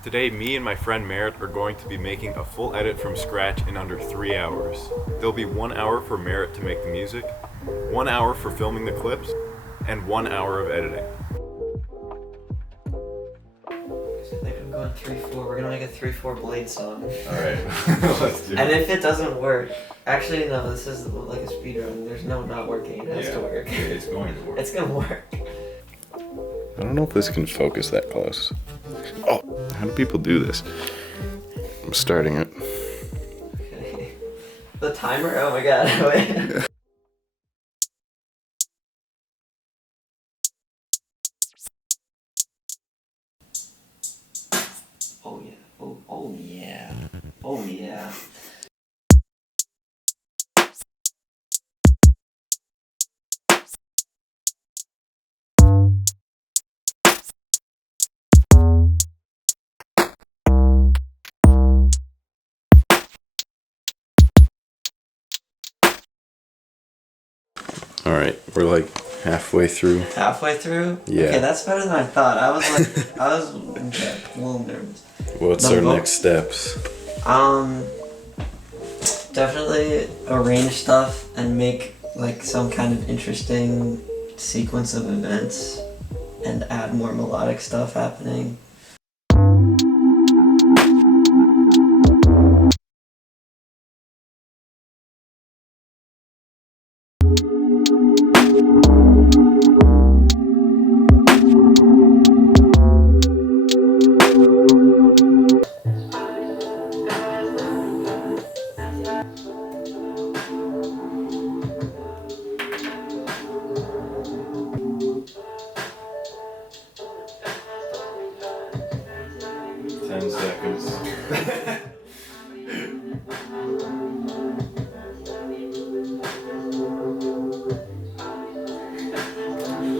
Today, me and my friend Merritt are going to be making a full edit from scratch in under 3 hours. There'll be 1 hour for Merritt to make the music, 1 hour for filming the clips, and 1 hour of editing. I think I'm going 3/4. We're gonna make a 3/4 Blade song. Alright, let's do it. And if it doesn't work, actually no, this is like a speed run. There's no not working. It has to work. It's going to work. It's gonna work. I don't know if this can focus that close. Oh, how do people do this? I'm starting it. Okay. The timer? Oh my god, wait. Oh yeah. Oh yeah. Oh yeah. All right, we're like halfway through. Halfway through? Yeah. Okay, that's better than I thought. I was like, I was okay, a little nervous. What's our next steps? Definitely arrange stuff and make like some kind of interesting sequence of events and add more melodic stuff happening.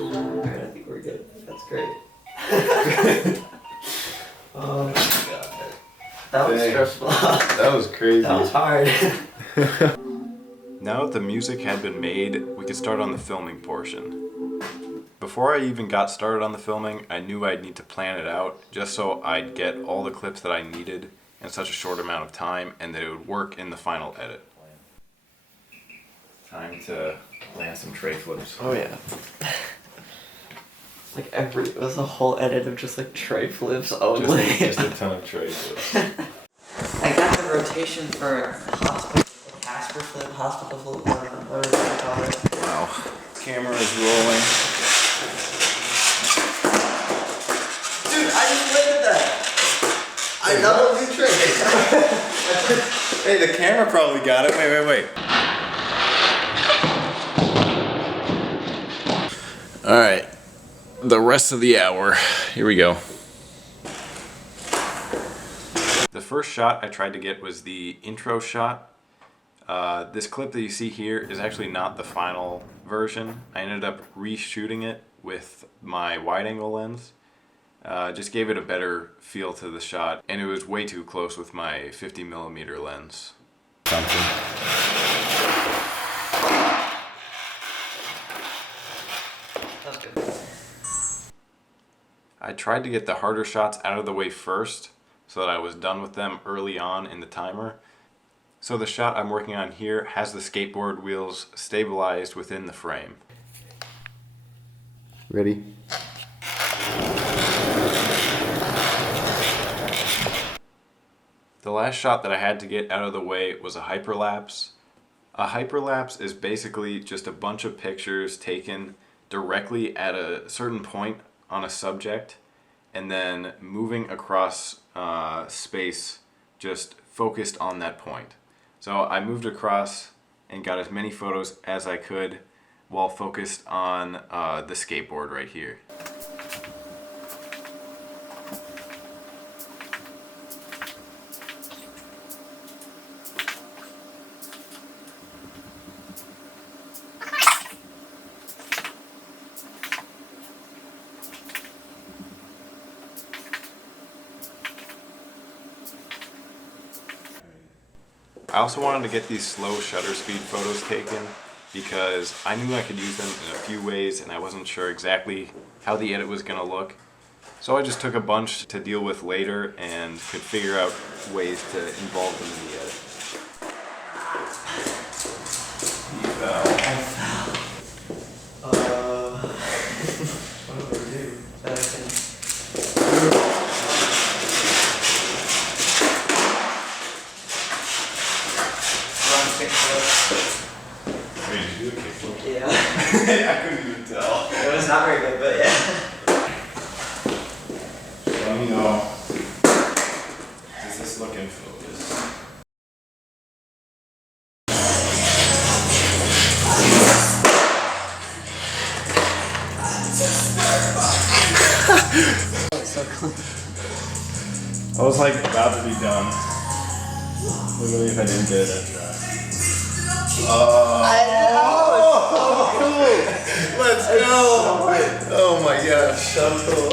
Alright, I think we're good. That's great. Oh my god. That was stressful. That was crazy. That was hard. Now that the music had been made, we could start on the filming portion. Before I even got started on the filming, I knew I'd need to plan it out just so I'd get all the clips that I needed in such a short amount of time and that it would work in the final edit. Time to land some tray flips. Oh yeah. Like it was a whole edit of just like tray flips only. Just a ton of tray flips. I got the rotation for hospital, Casper flip, hospital flip, whatever they call it. Wow. Camera is rolling. Dude, I just landed that! I know a new trick. Hey, the camera probably got it. Wait. All right, the rest of the hour. Here we go. The first shot I tried to get was the intro shot. This clip that you see here is actually not the final version. I ended up reshooting it with my wide-angle lens. Just gave it a better feel to the shot, and it was way too close with my 50mm lens. That's good. I tried to get the harder shots out of the way first so that I was done with them early on in the timer. So the shot I'm working on here has the skateboard wheels stabilized within the frame. Ready? The last shot that I had to get out of the way was a hyperlapse. A hyperlapse is basically just a bunch of pictures taken directly at a certain point on a subject and then moving across space just focused on that point. So I moved across and got as many photos as I could while focused on the skateboard right here. I also wanted to get these slow shutter speed photos taken because I knew I could use them in a few ways and I wasn't sure exactly how the edit was going to look. So I just took a bunch to deal with later and could figure out ways to involve them in the edit. What do I do? That I can... Wait, did you do a kickflip? Yeah. I couldn't even tell. It was not very good, but yeah. Let me know. Does this look in focus? So close. I was like about to be done. Literally, if I didn't get it, let's go! Oh my gosh, So cool.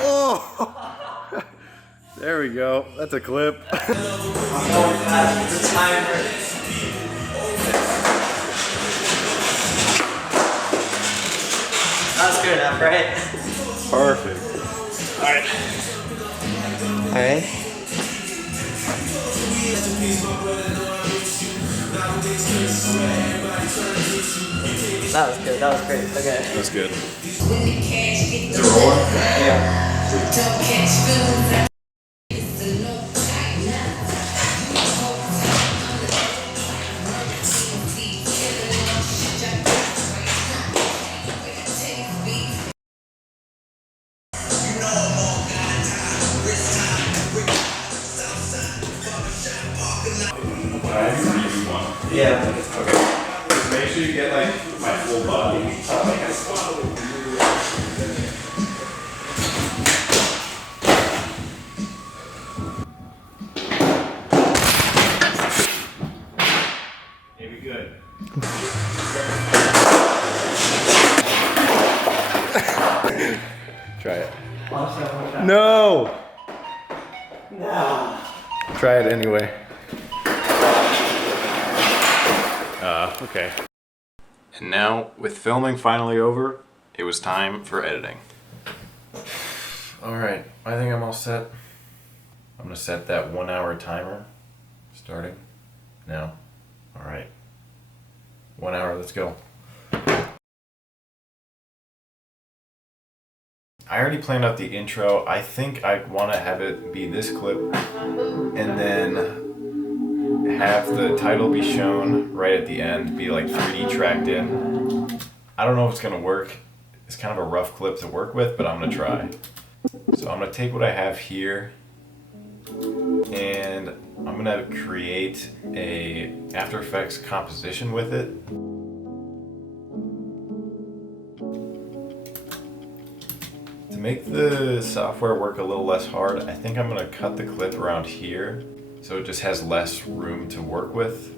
Oh, there we go. That's a clip. I'm going fast with the timer. That's good enough, right? Perfect. Alright. That was good, that was great. Okay. That's good. Is it rolling? Yeah. Yeah. Okay. Just make sure you get like my full body. Maybe good. Try it. No! No. Try it anyway. Okay. And now, with filming finally over, it was time for editing. Alright, I think I'm all set. I'm gonna set that 1 hour timer. Starting now. Alright. 1 hour, let's go. I already planned out the intro. I think I want to have it be this clip and then have the title be shown right at the end, be like 3D tracked in. I don't know if it's gonna work. It's kind of a rough clip to work with, but I'm gonna try. So I'm gonna take what I have here and I'm gonna create a After Effects composition with it. To make the software work a little less hard, I think I'm gonna cut the clip around here so it just has less room to work with.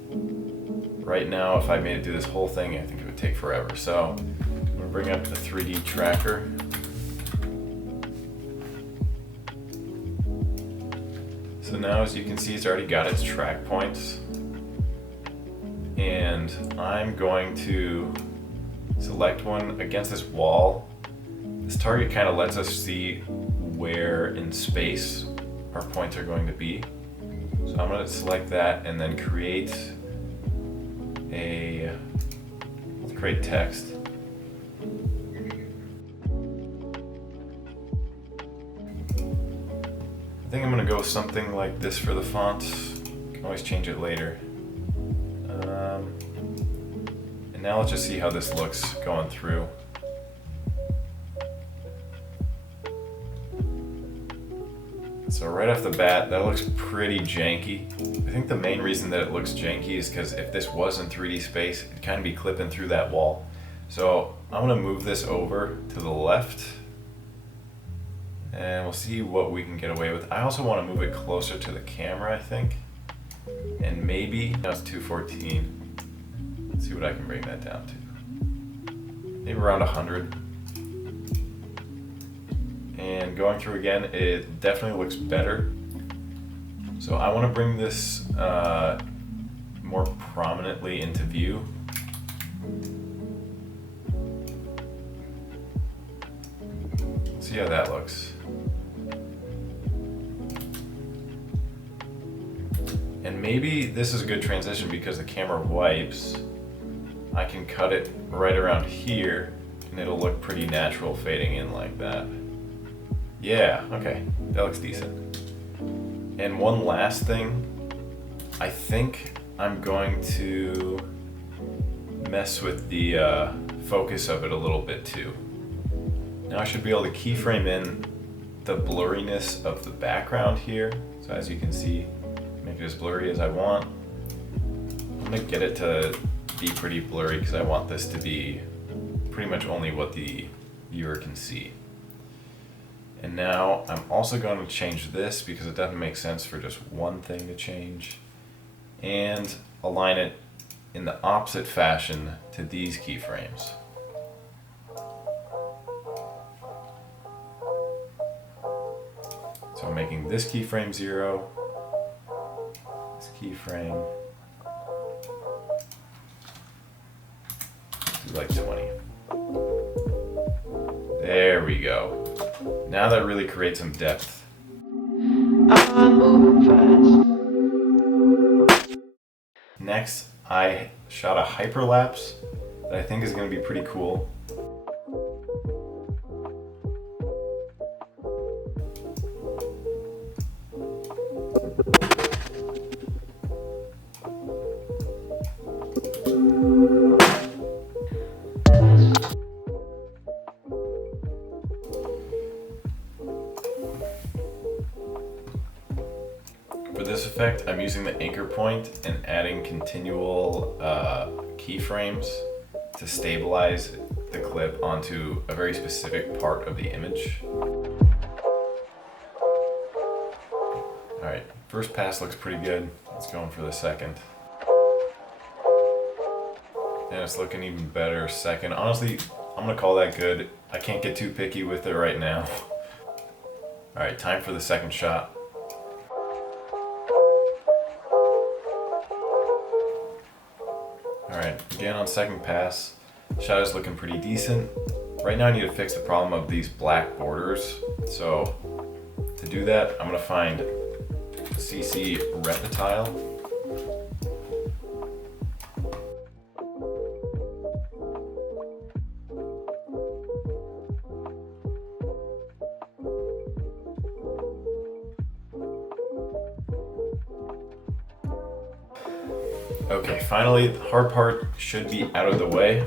Right now, if I made it do this whole thing, I think it would take forever. So I'm gonna bring up the 3D tracker. So now, as you can see, it's already got its track points. And I'm going to select one against this wall. This target kind of lets us see where in space our points are going to be. So I'm going to select that and then create let's create text. I think I'm going to go with something like this for the font. You can always change it later. And now let's just see how this looks going through. So right off the bat, that looks pretty janky. I think the main reason that it looks janky is because if this was in 3D space, it'd kind of be clipping through that wall. So I'm gonna move this over to the left and we'll see what we can get away with. I also want to move it closer to the camera, I think. And maybe, now it's 214. Let's see what I can bring that down to. Maybe around 100. And going through again, it definitely looks better. So I want to bring this more prominently into view. see how that looks. And maybe this is a good transition because the camera wipes. I can cut it right around here and it'll look pretty natural fading in like that. Yeah, okay, that looks decent. And one last thing, I think I'm going to mess with the focus of it a little bit too. Now I should be able to keyframe in the blurriness of the background here. So as you can see, make it as blurry as I want. I'm gonna get it to be pretty blurry because I want this to be pretty much only what the viewer can see. And now I'm also going to change this because it doesn't make sense for just one thing to change, and align it in the opposite fashion to these keyframes. So I'm making this keyframe 0, this keyframe do like 20. There we go. Now that really creates some depth. I'm moving fast. Next, I shot a hyperlapse that I think is going to be pretty cool. For this effect, I'm using the anchor point and adding continual keyframes to stabilize the clip onto a very specific part of the image. Alright, first pass looks pretty good. Let's go in for the second. And it's looking even better second. Honestly, I'm gonna call that good. I can't get too picky with it right now. Alright, time for the second shot. Alright, again on second pass, shot is looking pretty decent. Right now I need to fix the problem of these black borders. So to do that, I'm gonna find CC Reptile. Okay, finally, the hard part should be out of the way.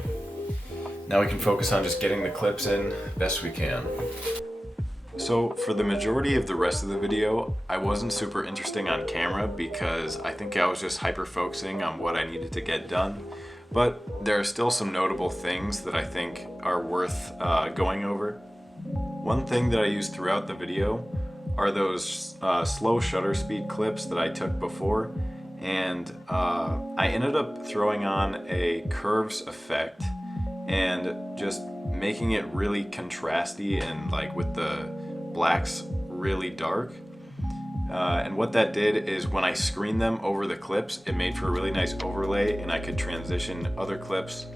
Now we can focus on just getting the clips in best we can. So for the majority of the rest of the video, I wasn't super interesting on camera because I think I was just hyper focusing on what I needed to get done. But there are still some notable things that I think are worth going over. One thing that I used throughout the video are those slow shutter speed clips that I took before. And I ended up throwing on a curves effect and just making it really contrasty and like with the blacks really dark. And what that did is when I screened them over the clips, it made for a really nice overlay and I could transition other clips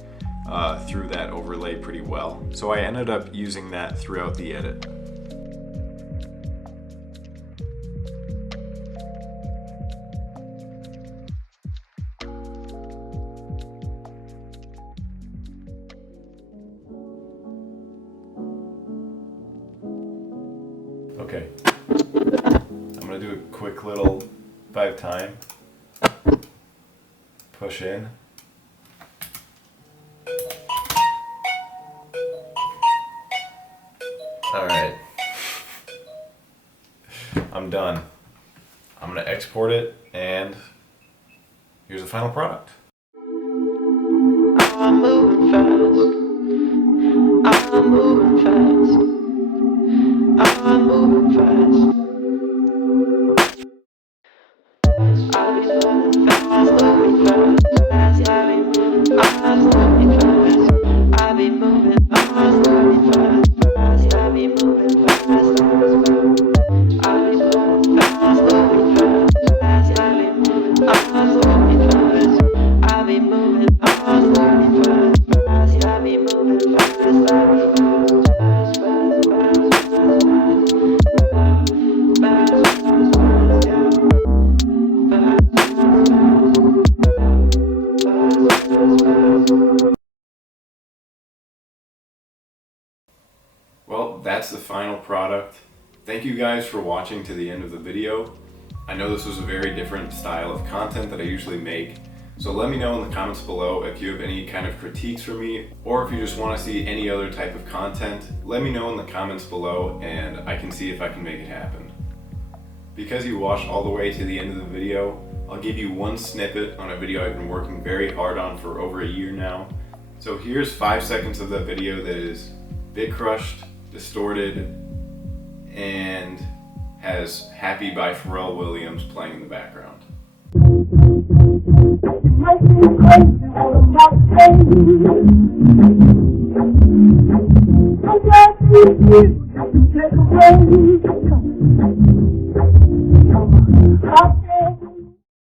through that overlay pretty well. So I ended up using that throughout the edit. Okay, I'm gonna do a quick little 5-time, push in. All right, I'm done. I'm gonna export it and here's the final product. I'm moving fast. I'm moving fast. I'm moving fast. I'll be moving fast, moving fast. I'm moving fast. I'll be moving fast, moving fast. I'll be moving fast, moving fast. I'll be moving fast, moving fast. I'll be moving fast, moving fast. I'll be moving fast, moving fast. I'll be moving fast, moving fast. guys for watching to the end of the video. I know this was a very different style of content that I usually make, so let me know in the comments below if you have any kind of critiques for me, or if you just want to see any other type of content. Let me know in the comments below and I can see if I can make it happen. Because you watched all the way to the end of the video, I'll give you one snippet on a video I've been working very hard on for over a year now. So here's 5 seconds of the video that is bit crushed, distorted, and has Happy by Pharrell Williams playing in the background. I'm